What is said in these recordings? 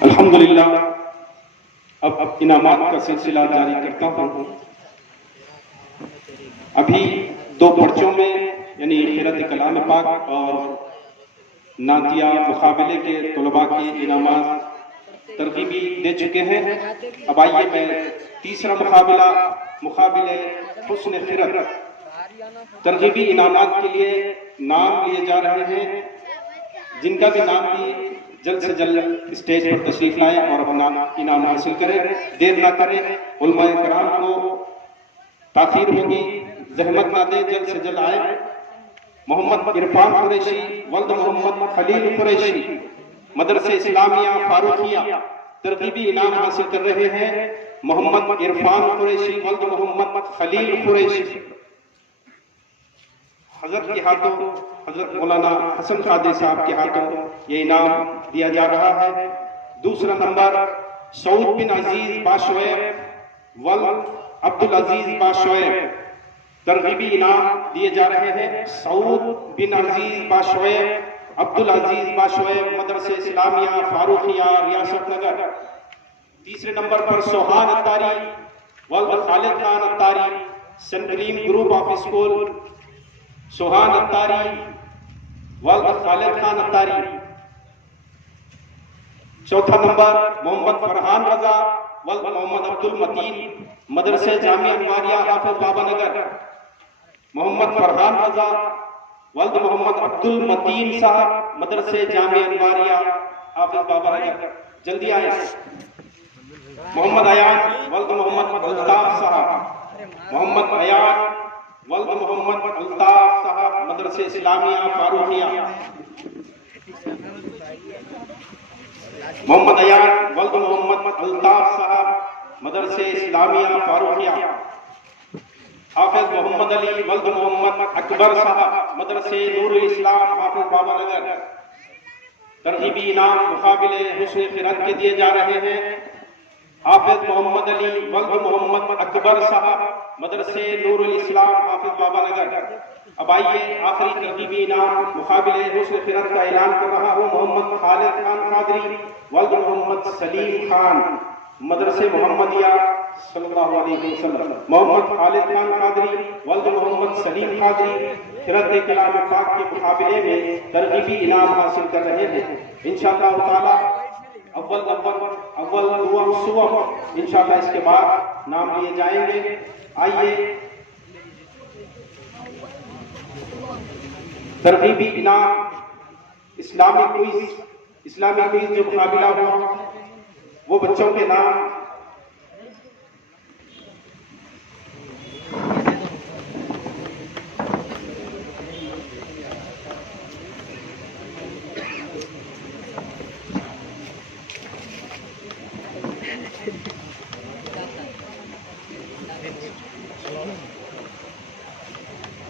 अल्हम्दुलिल्लाह। अब इनामात का सिलसिला जारी करता हूँ। अभी दो पर्चों में यानी क़िरात कलाम पाक और नातिया मुकाबले के तलबा के इनामात तरगीबी दे चुके हैं। अब आइए मैं तीसरा मुकाबले हुस्न क़िरात तरगीबी इनामात के लिए नाम लिए जा रहे हैं। जिनका भी नाम भी जल्द से जल्द स्टेज पर तशरीफ लाएं और अपना इनाम हासिल करें। देर ना करें, उलमाए कराम को ताखीर होगी, जहमत ना दें, जल्द से जल्द आए। मोहम्मद इरफान कुरैशी वल्द मोहम्मद खलील कुरैशी मदरसे इस्लामिया फारूकिया तरगीबी इनाम हासिल कर रहे हैं। मोहम्मद इरफान कुरैशी वल्द मोहम्मद खलील कुरैशी हजरत के हाथों, हजरत मौलाना हसन कादरी साहब के हाथों ये इनाम दिया जा रहा है। दूसरा नंबर सऊद बिन अजीज बाशोएब वल अब्दुल अजीज बाशोएब तरगीबी इनाम दिए जा रहे हैं। सऊद बिन अजीज बाशोएब अब्दुल अजीज बाशोएब मदरसे इस्लामिया फारूकिया रियासत नगर। तीसरे नंबर पर सोहान अत्तारी वल खालिद खान अत्तारी सेंट्रीन group of school Sohan Attari वल खालिद खान अत्तारी। चौथा नंबर मोहम्मद फरहान रजा वल मोहम्मद अब्दुल मतीन मदरसे जामिया अनवारिया हाफिज बाबा नगर। मोहम्मद फरहान रजा वल्द मोहम्मद अब्दुल मतीन साहब मदरसे जामिया अनवारिया हाफिज बाबा नगर। जल्दी आए। मोहम्मद अयान वल्द मोहम्मद अल्ताफ साहब मोहम्मद अयान वल्द मोहम्मद अल्ताफ साहब मदरसे इस्लामिया फारूकिया। मोहम्मद अयान वल्द मोहम्मद अल्ताफ साहब मदरसे इस्लामिया फारूकिया। हाफिज मोहम्मद अली वल्द मोहम्मद अकबर साहब मदरसे नूरुल इस्लाम हाफिज बाबा नगर। तरगीबी इनाम मुकाबले हुस्न क़िरात के दिए जा रहे हैं। हाफिज मोहम्मद अली वल्द मोहम्मद अकबर साहब मदरसे नूरुल इस्लाम हाफिज बाबा नगर। अब आइए आखिरी तरगीबी इनाम मुकाबले हुस्न क़िरात का ऐलान कर रहा हूँ। मोहम्मद खालिद खान कादरी वल्द मोहम्मद सलीम खान मदरसे मोहम्मदिया सल्लल्लाहु अलैहि वसल्लम। मोहम्मद खालिद खान कादरी वल्द मोहम्मद सलीम कादरी क़िरात कलाम पाक के मुकाबले में तरगीबी इनाम हासिल कर रहे हैं। इंशाअल्लाह ताला अव्वल दुआम सुवम इंशाअल्लाह इसके बाद नाम लिए जाएंगे। आइए तरगीबी इनाम इस्लामिक क्विज जो मुकाबला हुआ वो बच्चों के नाम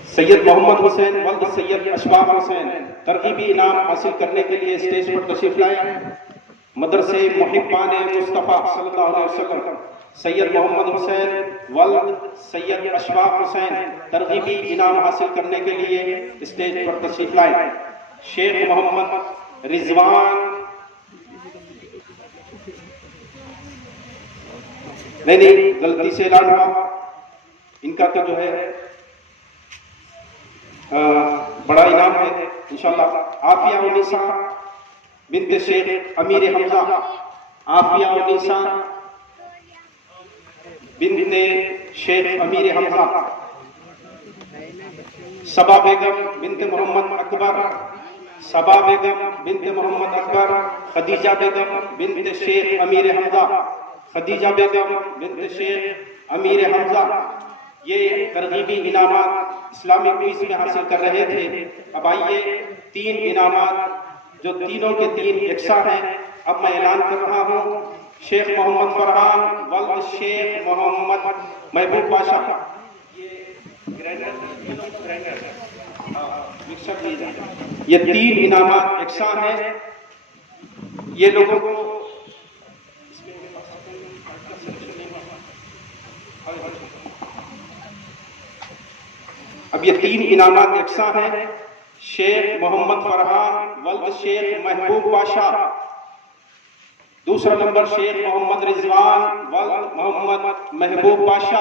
सैयद मोहम्मद हुसैन वल्द सैयद अशफाक हुसैन तरगीबी इनाम हासिल करने के लिए स्टेज पर तशरीफ लाए। मदरसे मुहिब्बान मुस्तफ़ा सल्लल्लाहु अलैहि वसल्लम सैयद मोहम्मद हुसैन वल्द सैयद अशफाक हुसैन तरगीबी इनाम हासिल करने के लिए स्टेज पर तशरीफ लाए। शेख मोहम्मद रिजवान नहीं गलती से ऐलान हुआ। इनका तो जो है बड़ा इनाम है इंशाअल्लाह। Aafia Unnisa bint Sheikh Amir Hamza Aafia Unnisa bint Sheikh Amir Hamza. सबा बेगम बिन्त मोहम्मद अकबर सबा बेगम बिन्त मोहम्मद अकबर। खदीजा बेगम बिन्त शेख अमीर हमजा खदीजा बेगम बिन्त शेख अमीर हमजा। ये तरगीबी इनामात इस्लामिक क्विज में हासिल कर रहे थे। अब आइए तीन इनामात जो तीनों के तीन यकसा हैं अब मैं ऐलान कर रहा हूँ। शेख मोहम्मद फरहान वल्द शेख मोहम्मद महबूब बाशा ये तीन इनामात यकसा हैं। ये लोगों को अब ये तीन इनामात यकसा हैं। शेख मोहम्मद फरहान वल्द शेख महबूब पाशा। दूसरा नंबर शेख मोहम्मद रिजवान वल्द मोहम्मद महबूब पाशा।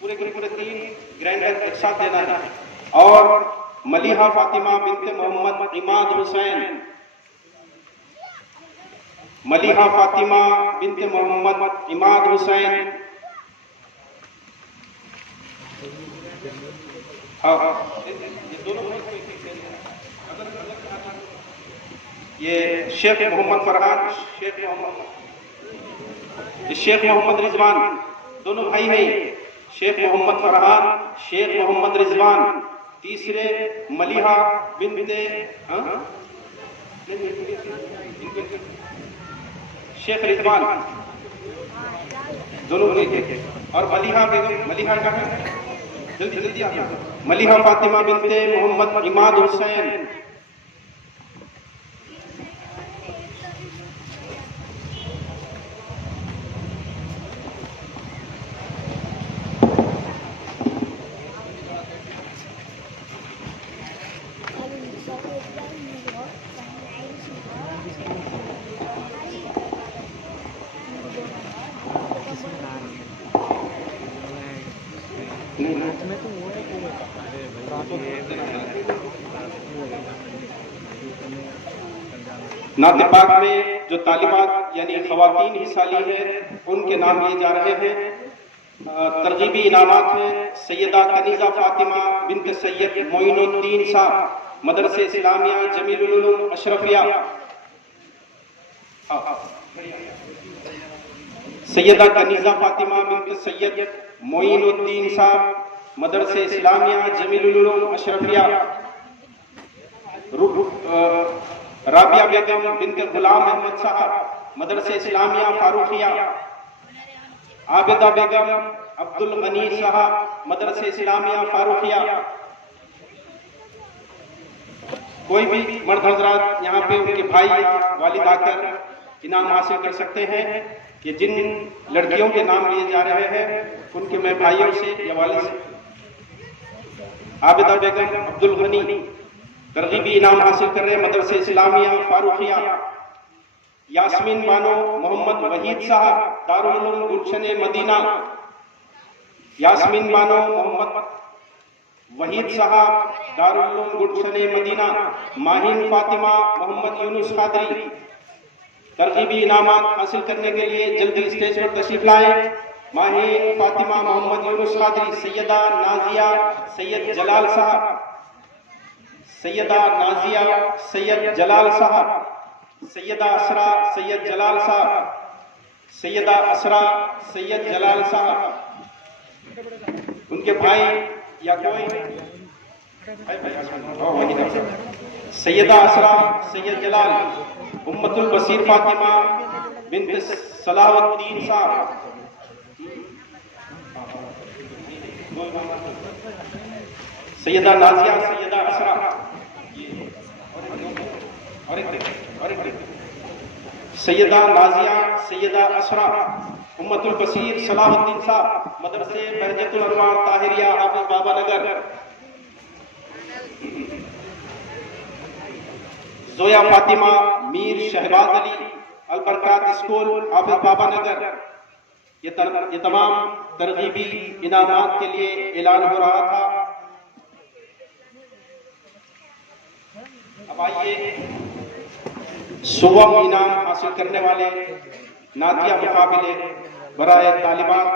पूरे 3 ग्रैंडर एक साथ देना है। और मलिहा फातिमा बिनते मोहम्मद इमाद हुसैन। मलिहा फातिमा बिनते मोहम्मद इमाद हुसैन। ये शेख मोहम्मद फरहान, शेख मोहम्मद रिजवान, दोनों भाई हैं। शेख मोहम्मद फरहान, शेख मोहम्मद रिजवान। तीसरे मलिहा बिनते शेख रिजवान, दोनों भाई। और मलिहा बेगम, मलिहा का है, जल्दी जल्दी आ। मलिहा फातिमा बिनते मोहम्मद इमाद हुसैन। नाते पाक में जो तालिबात यानी खवातीन हिस्सा ली है उनके नाम लिए जा रहे हैं। तरगीबी इनामात हैं सैयदा कनीज़ा फातिमा बिनत सैयद मोइनुद्दीन साहब, मदरसे इस्लामिया जमीलुल उलूम अशरफिया। सैयदा कनीज़ा फातिमा बिनत सैयद मोइनुद्दीन साहब, मदरसे इस्लामिया जमीलुल उलूम अशरफिया। राबिया बेगम बिनते गुलाम अहमद साहब, मदरसे इस्लामिया फारूखिया। आबिदा बेगम अब्दुल गनी साहब, मदरसे इस्लामिया फारूखिया। कोई भी मर्द हजरात यहाँ पे उनके भाई या वालिद आकर इनाम हासिल कर सकते हैं। ये जिन लड़कियों के नाम लिए जा रहे हैं उनके मैं भाइयों से या वालिद से। आबिदा बेगम अब्दुल गनी तरगीबी इनाम हासिल कर रहे हैं मदरसे इस्लामिया फारूखिया। यास्मीन बानो मोहम्मद वहीद साहब, दारुल उलूम गुलशन मदीना। यास्मीन बानो मोहम्मद वहीद साहब, दारुल उलूम गुलशन मदीना। माहिन फातिमा मोहम्मद यूनुस कादरी। तरगीबी इनामात हासिल करने के लिए जल्दी स्टेज पर तशरीफ लाएं। माहिन फातिमा मोहम्मद यूनुस कादरी। सैयदा नाजिया सैयद जलाल साहब, सैयदा नाजिया सैयद जलाल साहब। सैयदा असरा सैयद जलाल साहब, सैयदा असरा सैयद जलाल साहब। उनके भाई या कोई सैयदा असरा सैयद जलाल। उम्मतुल बसीर फातिमा बिनत सलाहुद्दीन साहब। सैयदा नाजिया सैयदा असरा। सैयदा नाजिया सैयदा असरा। उम्मतुल बसीर सलाहुद्दीन साहब, मदरसे बहजतुल अनवार ताहिरिया हाफिज बाबा नगर। जोया फातिमा मीर शहबाज अली अलबरकात स्कूल हाफिज बाबा नगर। ये तमाम तरगीबी इनामात के लिए ऐलान हो रहा था। अब आइए सुवम इनाम हासिल करने वाले नातिया मुकाबले बराए तालिबात।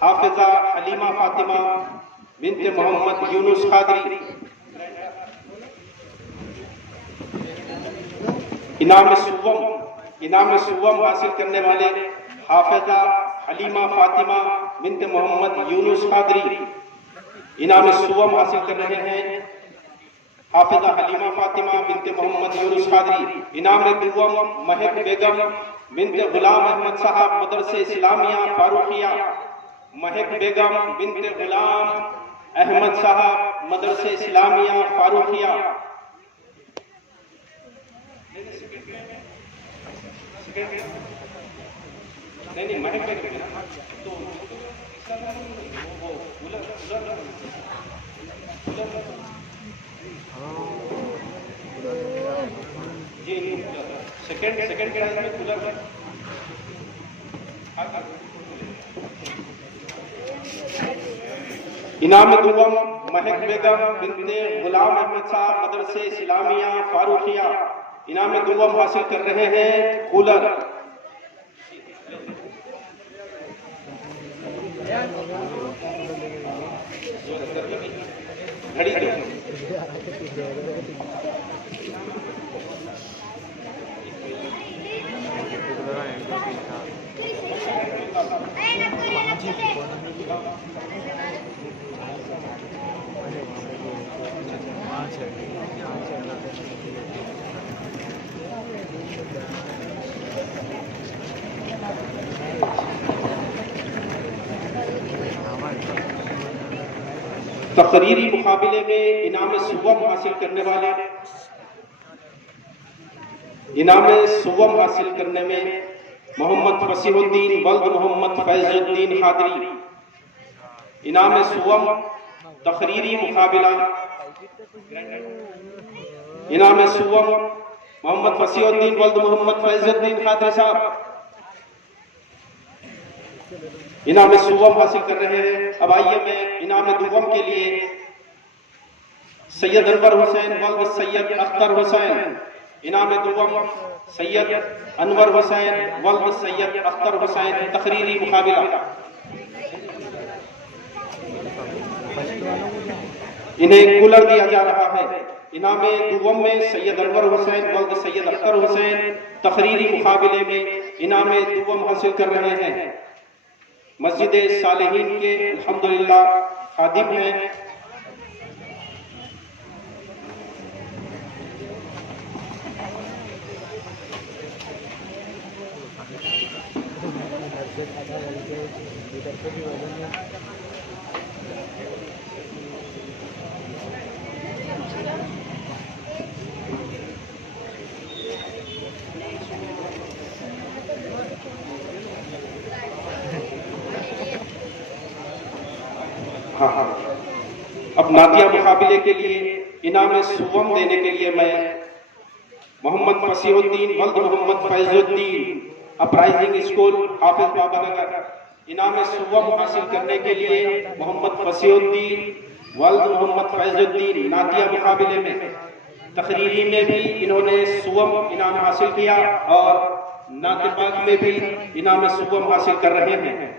हाफिजा हलीमा फातिमा बिनते मोहम्मद यूनुस कादरी। इनाम सुवम हासिल करने वाले हाफिजा हलीमा फातिमा बिनते मोहम्मद यूनुस कादरी इनाम सुवम हासिल कर रहे हैं। हाफिजा हलीमा फातिमा बिनते मोहम्मद यूनुस कादरी। इनाम दुवम महक बेगम बिनते गुलाम अहमद साहब, मदरसे इस्लामिया फारूखिया। महक बेगम बिनते गुलाम अहमद साहब, मदरसे इस्लामिया फारूखिया। नहीं महक बेगम तो जी सेकंड क्लास में कूलर इनाम दुआम महक बेगम बिनते गुलाम अहमद साहब मदरसे इस्लामिया फारूकिया इनाम दुआम हासिल कर रहे हैं कूलर। घड़ी तकरीरी मुकाबले में इनाम सुवम हासिल करने वाले इनाम सुवम हासिल करने में मोहम्मद फसीहुद्दीन वल्द मोहम्मद फैजुद्दीन हादरी। इनाम सुवम तकरीरी मुकाबला इनाम सुवम मोहम्मद फसीहुद्दीन वल्द मोहम्मद फैजुद्दीन हादरी साहब इनाम सुवम हासिल कर रहे हैं। अब आइए मैं इनाम दुवम के लिए सैयद अनवर हुसैन वल्द सैयद अख्तर हुसैन इनाम दुवम सैयद अनवर हुसैन वल्द सैयद अख्तर हुसैन तकरीरी मुकाबला। इन्हें कूलर दिया जा रहा है। इनाम दुवम में सैयद अनवर हुसैन वल्द सैयद अख्तर हुसैन तकरीरी मुकाबले में इनाम दुवम हासिल कर रहे हैं। मस्जिद सालेहीन के अल्हम्दुलिल्लाह खादिम हैं। हाँ अब नातिया मुकाबले के लिए इनाम सुवम देने के लिए मैं मोहम्मद फसीहुद्दीन वल्द मोहम्मद फैजुद्दीन अपराइजिंग स्कूल हाफिज बाबानगर इनाम सुवम हासिल करने के लिए मोहम्मद फसीहुद्दीन वल्द मोहम्मद फैजुद्दीन नातिया मुकाबले में तकरीरी में भी इन्होंने सुवम इनाम हासिल किया और नातिबाग में भी इनाम सुवम हासिल कर रहे हैं।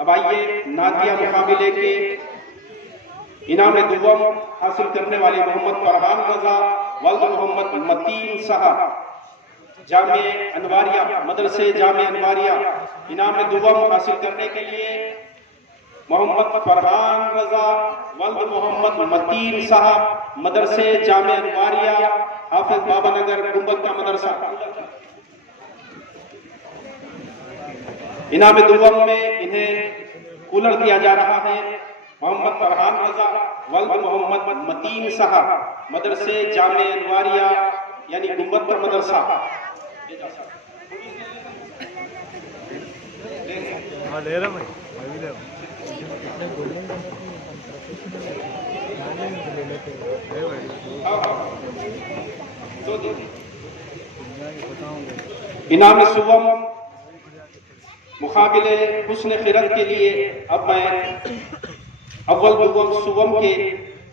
अब आइए नातिया मुकाबले के इनाम दुवम हासिल करने वाले मोहम्मद फरहान रजा वल्द मोहम्मद मतीन साहब जामे अनवारिया मदरसे जामे अनवारिया इनाम दुवम हासिल करने के लिए मोहम्मद फरहान रजा वल्द मोहम्मद मतीन साहब मदरसे जामे अनवारिया हाफिज बाबानगर गुंबद का मदरसा। इनाम दुवम में इन्हें कूलर दिया जा रहा है। मोहम्मद फरहान रजा वल्द मोहम्मद मतीन साहब मदरसे जामे अनवारिया यानी गुंबद का मदरसा। इनाम सुवम मुकाबले हुस्न खिरत के लिए अब मैं अव्वल दुवम सुवम के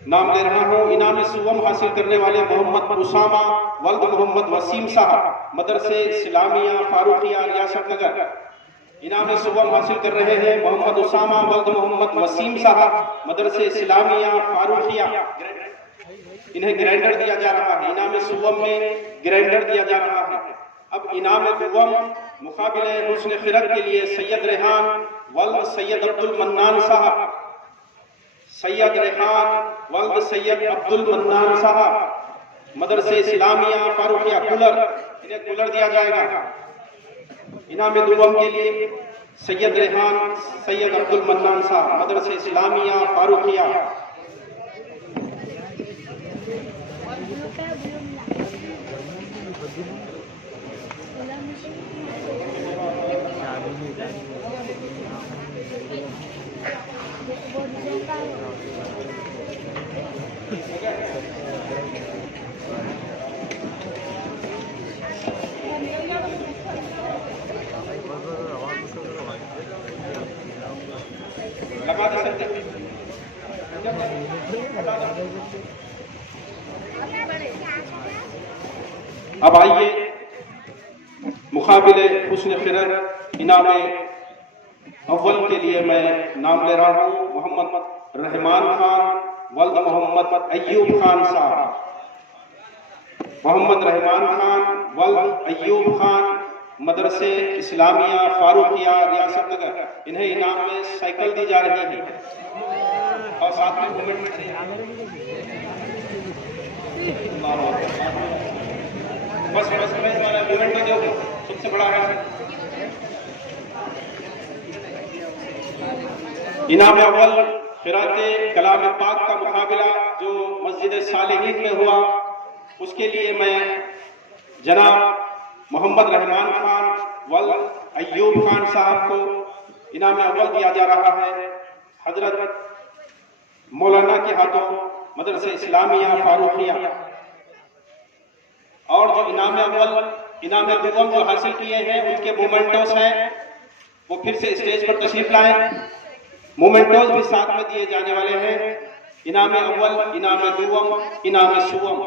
नाम ले रहा हूँ। इनाम सुवम हासिल करने वाले मोहम्मद उसामा वल्द मोहम्मद वसीम साहब मदरसे इस्लामिया फारूकिया रियासत नगर इनाम सुवम हासिल कर रहे हैं। मोहम्मद उसामा वल्द मोहम्मद वसीम साहब मदरसे इस्लामिया फारूकिया इन्हें ग्राइंडर दिया जा रहा है। इनाम सुवम में ग्राइंडर दिया जा रहा है। अब इनाम दुवम मुकाबले हुस्न खिरत के लिए सैयद रेहान वल्द सैयद अब्दुल मन्नान साहब सैयद रेहान वल्द सैयद अब्दुल मन्नान साहब मदरसे इस्लामिया फारूकिया कूलर इन्हें कूलर दिया जाएगा। इनाम दुवम के लिए सैयद रेहान सैयद अब्दुल मन्नान साहब मदरसे इस्लामिया फारूकिया। अब आइए मुकाबिले हुस्न खिरत इनाम अव्वल के लिए मैं नाम ले रहा हूँ मोहम्मद रहमान खान वल्द मोहम्मद अय्यूब खान साहब। मोहम्मद रहमान खान वल्द अय्यूब खान, मदरसे इस्लामिया फारूकिया रियासत नगर, इन्हें इनाम में साइकिल दी जा रही है और साथ में मूवमेंट से बस वाला मूवमेंट जो सबसे बड़ा है। इनाम अव्वल क़िराअते कलाम पाक का मुकाबला जो मस्जिद सालिहीन में हुआ, उसके लिए मैं जनाब मोहम्मद रहमान खान वल्द अय्यूब खान साहब को इनाम अव्वल दिया जा रहा है। हजरत मौलाना के हाथों मदरसे इस्लामिया फारूकिया। और जो इनाम अव्वल इनाम दुर्गम जो हासिल किए हैं उनके मोमेंटोस हैं, वो फिर से स्टेज पर तशरीफ लाएं। मोमेंटोस भी साथ में दिए जाने वाले हैं। इनाम अव्वल, इनाम दुर्गम, इनाम सुवम।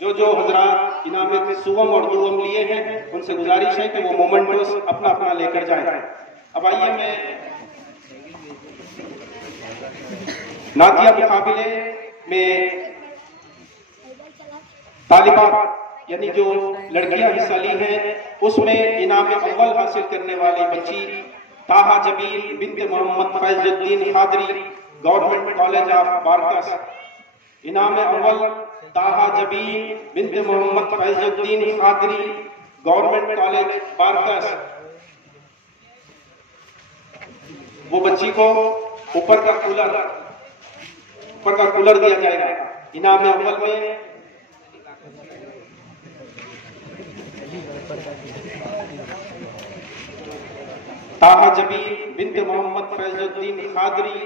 जो हजरात इनाम सुवम और दुर्गम लिए हैं उनसे गुजारिश है कि वो मोमेंटोस अपना अपना लेकर जाएं। अब आइए मैं नातिया मुकाबले में तालिबा यानी जो लड़कियां हिस्सा ली हैं उसमें इनाम अव्वल हासिल करने वाली बच्ची ताहा जबील बिन्त Mohammed Faizuddin Qadri, government college of Barkas. इनाम अव्वल ताहा जबील बिन्त मोहम्मद फैजुद्दीन खादरी, गवर्नमेंट कॉलेज बारकस। वो बच्ची को ऊपर का कूलर दिया जाएगा। इनाम अव्वल में ताहा जबील बिन्त मोहम्मद फैजुद्दीन खादरी,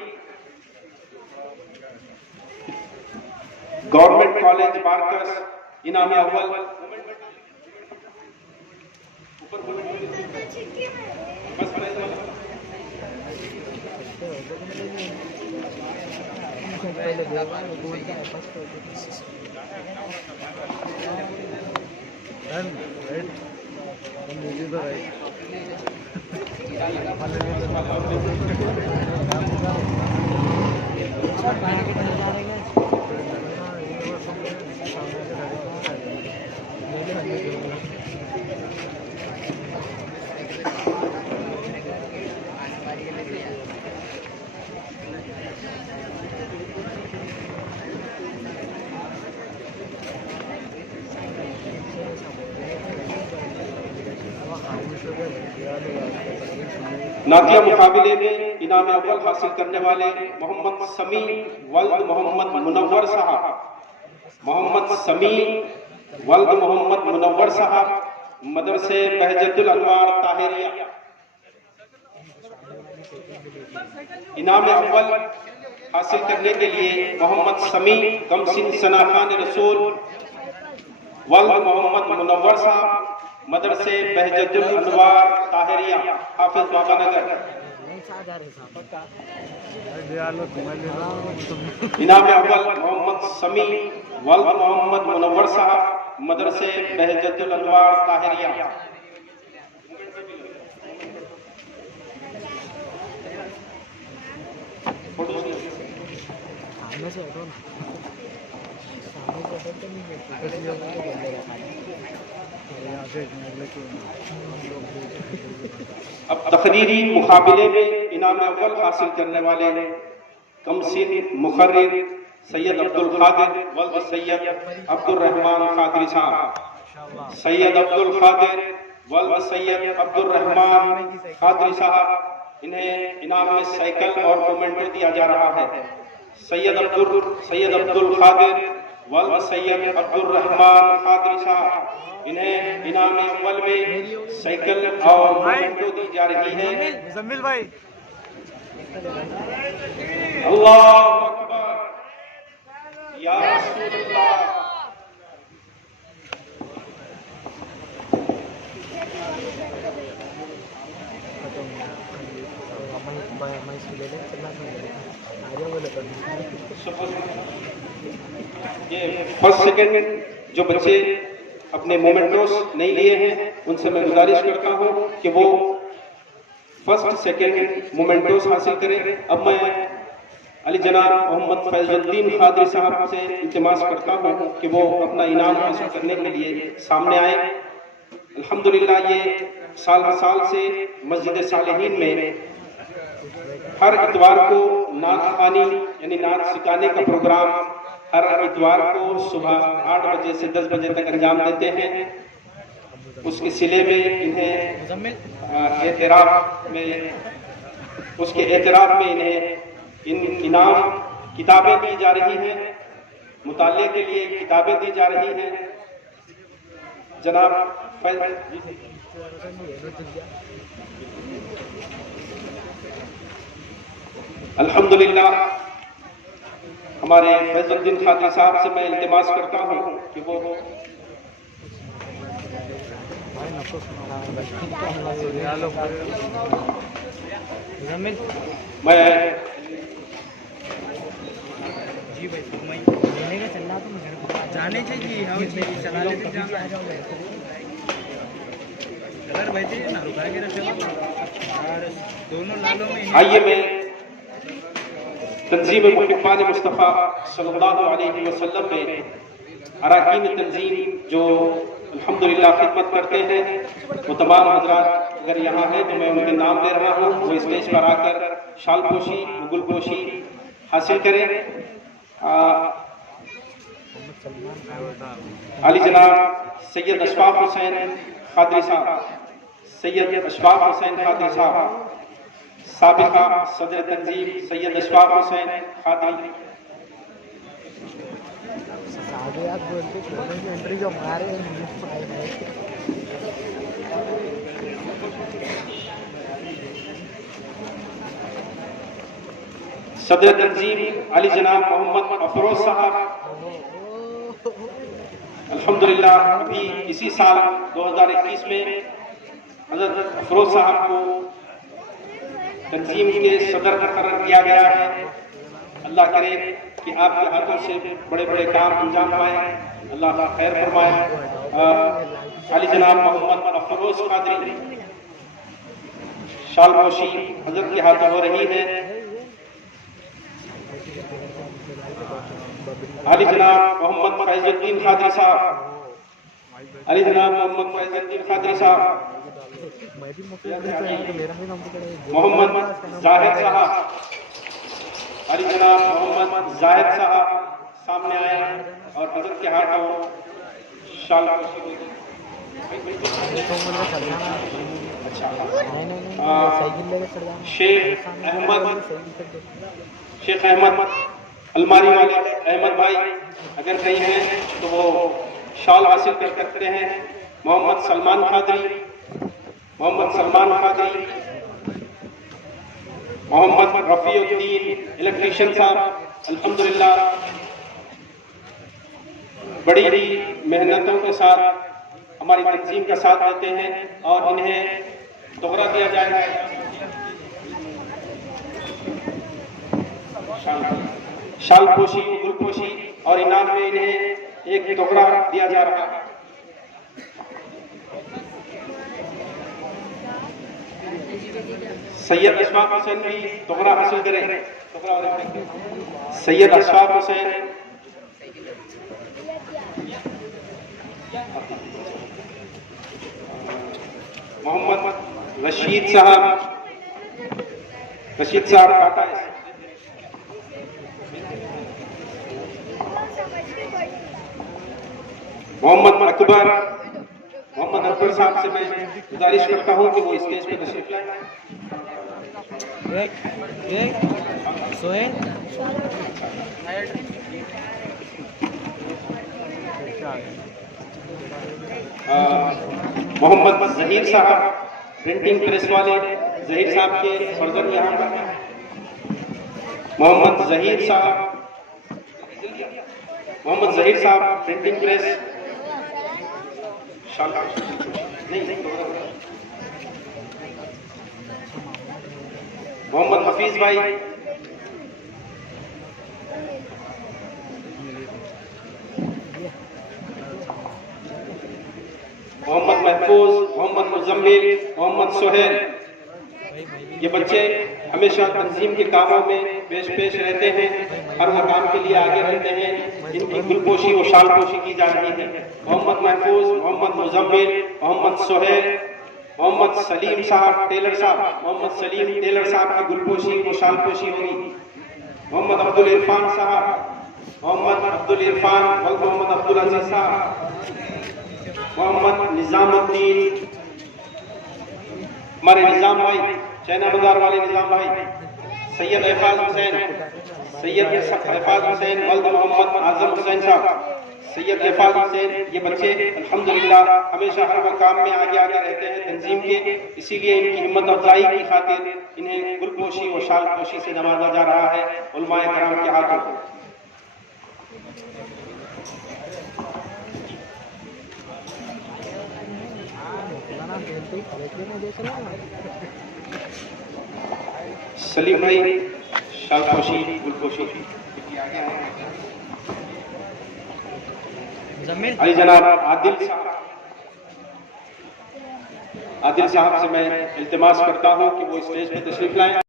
गवर्नमेंट कॉलेज बारकस। इनाम अव्वल नातिया मुकाबले में इनाम अव्वल हासिल करने वाले मोहम्मद समी वल्द मोहम्मद मुनव्वर साहब। मोहम्मद समी वल्द मोहम्मद मुनव्वर साहब, मदरसे बहजतुल अनवार ताहिरिया। इनाम अव्वल हासिल करने के लिए मोहम्मद समी कमसिन सना खान रसूल वल्द मोहम्मद मुनव्वर साहब, मदरसे बहजतुल अनवार ताहिरिया, हाफिज बाबा नगर। इनाम अव्वल मोहम्मद समी वल्द मोहम्मद मुनव्वर साहब, मदरसे बहजतुल अनवार ताहिरिया। अब तकरीरी मुकाबले में इनाम अव्वल हासिल करने वाले कमसिन मुखर्रिर सैयद अब्दुल खादिर वल्द सैयद अब्दुल रहमान खादरी साहब। सैयद अब्दुल खादिर वल्द सैयद अब्दुल रहमान खादरी साहब, इन्हें इनाम में साइकिल और मोमेंटो दिया जा रहा है। सैयद अब्दुल खादिर वल्द सैयद अब्दुल रहमान खादरी साहब, इन्हें इनाम अव्वल में साइकिल और मोमेंटो दी जा रही है। मुजम्मिल भाई, अल्लाहु अकबर, या रसूलुल्लाह। ये फर्स्ट सेकंड जो बच्चे अपने मोमेंटोस नहीं लिए हैं, उनसे मैं गुजारिश करता हूं कि वो फर्स्ट सेकंड मोमेंटोस हासिल करें। अब मैं अली जनाब मोहम्मद फैजुद्दीन खादरी साहब से इल्तिमास करता हूं कि वो अपना इनाम हासिल करने के लिए सामने आए। अल्हम्दुलिल्लाह ये साल हर साल से मस्जिद सालिहीन में हर इतवार को नात खानी यानी नात सिखाने का प्रोग्राम हर इतवार को सुबह 8 बजे से 10 बजे तक अंजाम देते हैं। उसके सिले में इन्हें उसके एतराफ में इन्हें इनाम किताबें दी जा रही हैं, मुताले के लिए किताबें दी जा रही हैं। जनाब अल्हम्दुलिल्लाह हमारे फैजुद्दीन खादरी साहब से मैं इल्तिमास करता हूं कि वो मैं जी भाई चलना तो जाने चाहिए चला लेते ना रुका के रखे दोनों लालों में। आइए मैं तंजीम मुहब्बान मुस्तफ़ा सल्लल्लाहु अलैहि वसल्लम में अरकान तंजीम जो अल्हम्दुलिल्लाह खिदमत करते हैं वो तमाम हजरात अगर यहाँ हैं तो मैं उनके नाम ले रहा हूँ, वो स्टेज पर आकर शाल पोशी मुगल पोशी हासिल करें। अली जनाब सैयद अशफाक हुसैन खादरी साहब, सैयद अशफाक हुसैन खादरी साहब, साबिका सदर तंजीम सैयद अशफाक हुसैन खादरी। सदर तंजीम अली जनाब मोहम्मद अफरोज साहब। अल्हम्दुलिल्लाह अभी इसी साल 2021 में हज़रत अफरोज साहब को तंजीम के सदर मुकर्रर किया गया है। अल्लाह करे कि आपके हाथों से बड़े बड़े काम अंजाम पाए, अल्लाह खैर फरमाए। अली जनाब मोहम्मद अफरोज खादरी शाल पोशी हजरत के हाथों हो रही है। अली जनाब मोहम्मद फैजुद्दीन खादरी साहब, अली जनाब मोहम्मद फैजुद्दीन खादरी साहब, मोहम्मद जाहिद साहब, अली जनाब मोहम्मद जाहिद साहब सामने आए और हजरत के हाथों शाल शेख अहमद अलमारी वाले अहमद भाई अगर कहीं हैं तो वो शाल हासिल कर सकते हैं। मोहम्मद सलमान खादरी, मोहम्मद सलमान खादरी, मोहम्मद रफीउद्दीन इलेक्ट्रीशियन साहब अल्हम्दुलिल्लाह बड़ी ही मेहनतों के साथ हमारी तंजीम का साथ देते हैं और इन्हें तोहरा दिया जाएगा। शाल पोशी गुल पोशी और इनाम में इन्हें एक टुकड़ा दिया जा रहा है। सैयद अशफाक हुसैन भी टुकड़ा हासिल करें। सैयद अशफाक हुसैन, मोहम्मद रशीद साहब, रशीद साहब काटा है। मोहम्मद अकबर, मोहम्मद अकबर साहब से मैं गुजारिश करता हूं कि वो स्टेज पे तशरीफ लाएं। मोहम्मद जहीर साहब प्रिंटिंग प्रेस वाले, जहीर साहब के फर्जन यहाँ पर हैं। मोहम्मद जहीर साहब, मोहम्मद जहीर साहब प्रिंटिंग प्रेस मोहम्मद हफीज भाई, मोहम्मद महफूज, मोहम्मद मुजम्मिल, मोहम्मद सोहेल। ये बच्चे हमेशा तंजीम के कामों में पेश रहते हैं, हर वो काम के लिए आगे रहते हैं। इनकी गुलपोशी और शालपोशी की जा रही है। मोहम्मद महफूज, मोहम्मद मुजम्मिल, मोहम्मद सोहेल, मोहम्मद सलीम साहब टेलर साहब, मोहम्मद सलीम टेलर साहब की गुलपोशी और शालपोशी होगी। मोहम्मद अब्दुल इरफान साहब, मोहम्मद अब्दुल इरफान और मोहम्मद अब्दुल अजीज साहब, मोहम्मद निजामुद्दीन, हमारे निजाम भाई, चैना बाजार वाले निजाम भाई, सैयद एफाज हुसैन, सैयद एफाज हुसैन वल्द मोहम्मद आजम हुसैन साहब, सैयद एफाज हुसैन। ये बच्चे अल्हम्दुलिल्लाह हमेशा हर वो काम में आगे रहते हैं तंजीम के, इसीलिए इनकी हिम्मत अफजाई की खातिर इन्हें गुलपोशी और शालपोशी से नवाजा जा रहा है उलमाए कराम के हाथों। सलीम भाई शालपोशी गुलपोशी। अली जनाब आदिल साहब से मैं इल्तिमास करता हूं कि वो स्टेज पे तशरीफ लाएं।